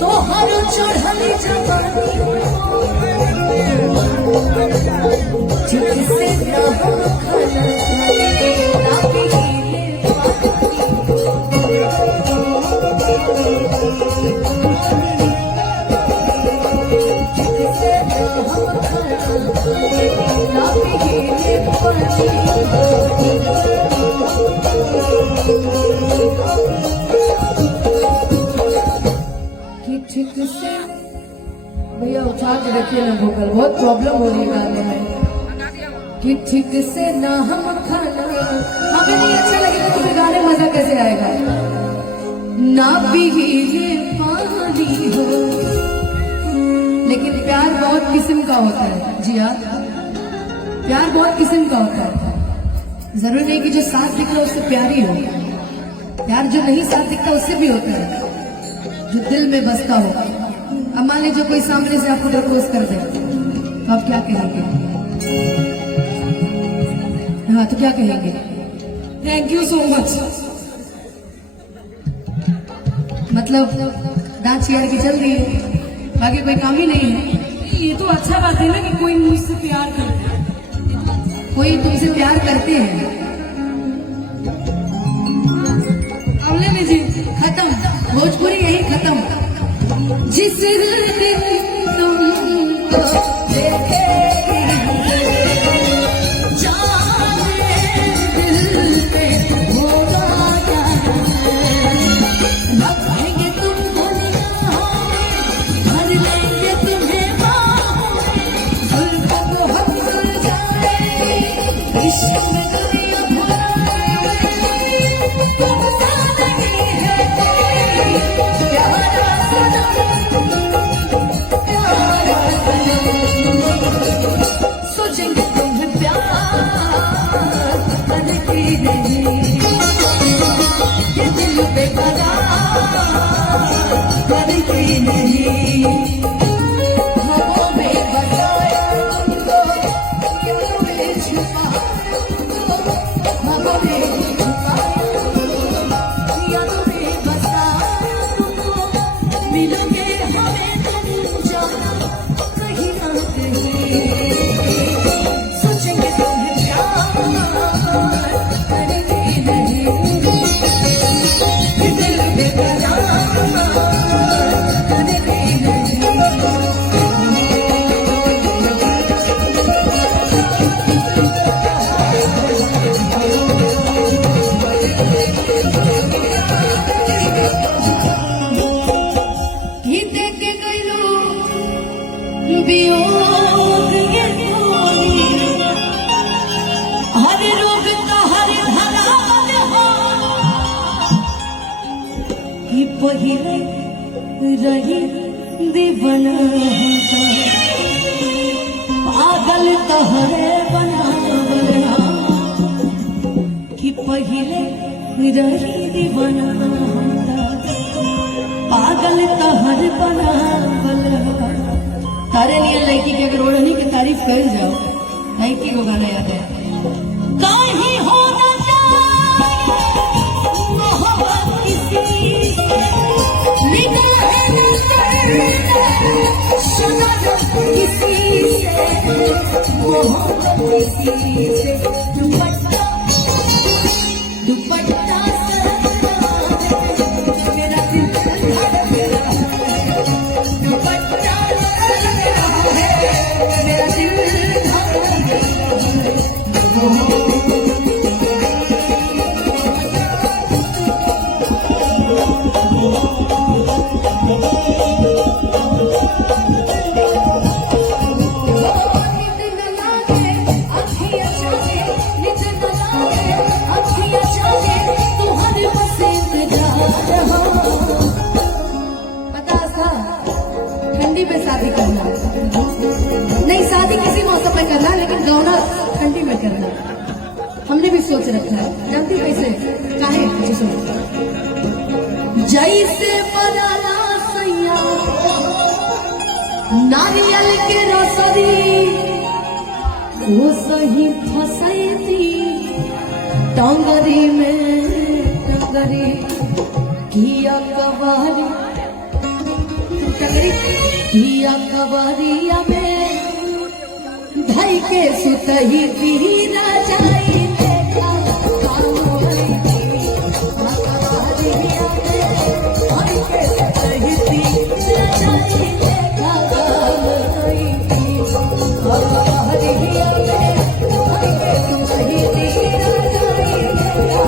तो हर चढ़ल जवानी जिससे भैया उठा के रखिए ना भूखल, बहुत प्रॉब्लम हो रही है गाने में। कि ठीक से ना हम खाना, हमें नहीं अच्छा लगेगा तो फिर गाने मजा कैसे आएगा। ना पिए पानी हो, लेकिन प्यार बहुत किस्म का होता है। जी हाँ, प्यार बहुत किस्म का होता है। जरूरी नहीं कि जो साथ दिख रहा उससे प्यार ही हो, प्यार जो नहीं साथ दिखता उससे भी होता है, जो दिल में बसता हो। अब मान लीजिए कोई सामने से आपको प्रपोज कर दे तो आप क्या कहेंगे? हाँ, तो क्या कहेंगे? Thank you so much. मतलब डांस यार की चल रही है, बाकी कोई काम ही नहीं है। ये तो अच्छा बात है ना कि कोई मुझसे प्यार करता है, कोई तुमसे प्यार करते हैं। अगले में जी खत्म, भोजपुरी यही खत्म। जिस दिन तुमको देखे पहिले रही दीवाना पागल तहरे बनावल कि पहिले रही दीवाना पागल तहर बनावल। तारे लिए लड़की के अगर ओढ़नी की तारीफ कर जाओ, लड़की को गाना याद है। कहीं हो ना किसी मोहब्बत से दुपट्टा दुपट्टा सरका है, मेरा दिल धड़क रहा है। दुपट्टा सरका है, मेरा दिल धड़क रहा है। ठंडी में शादी करना नहीं, शादी किसी मौसम में करना, लेकिन गौना ठंडी में करना हमने भी सोच रखा है। जानती कैसे काहे जी सोच जैसे बनाना सैया नारियल के रसरी वो सही फसैती टंगरी में टंगरी किया कबारी टंगरी किया कबारिया में धई के सुतही पीरा जाई देखा कानोरी कबारिया में धई के सुतही पीरा जाई देखा कानोरी कबारिया में धई के सुतही पीरा जाई देखा